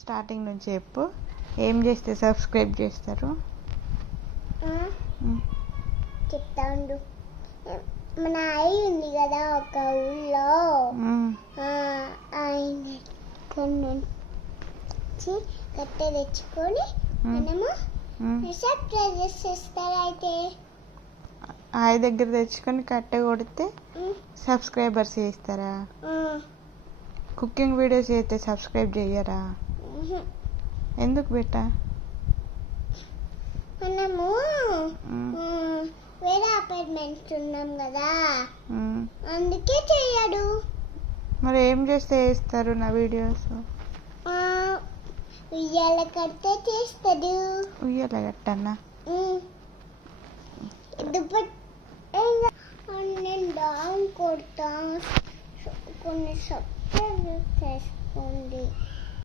Starting నుంచి చెప్పు. ఏం చేస్తే సబ్స్క్రైబ్ చేస్తారు? చెప్తాండు. మన అయి ఉంది కదా ఒక ఊళ్ళో, ఆయన నుంచి కట్టె తెచ్చుకొని మనము సబ్స్క్రైబ్ చేస్తారు. అయితే ఆయ దగ్గర తెచ్చుకొని కట్టె కొడితే సబ్స్క్రైబర్స్ చేస్తారా? కుకింగ్ వీడియోస్ చేస్తే సబ్స్క్రైబ్ చెయ్యరా? ఎందుకు బెట్టా? మనము వేరే అపార్ట్మెంట్స్ ఉన్నాం కదా, అందుకే చెయ్యడు. మరి ఏం చేస్తే చేస్తారు నా వీడియోస్? ఉయ్యాల కడితే చేస్తాడు. ఉయ్యాల కట్టన్నా? నేను డాన్ కొడతా, కొన్ని సబ్స్క్రైబ్ చేసుకోండి.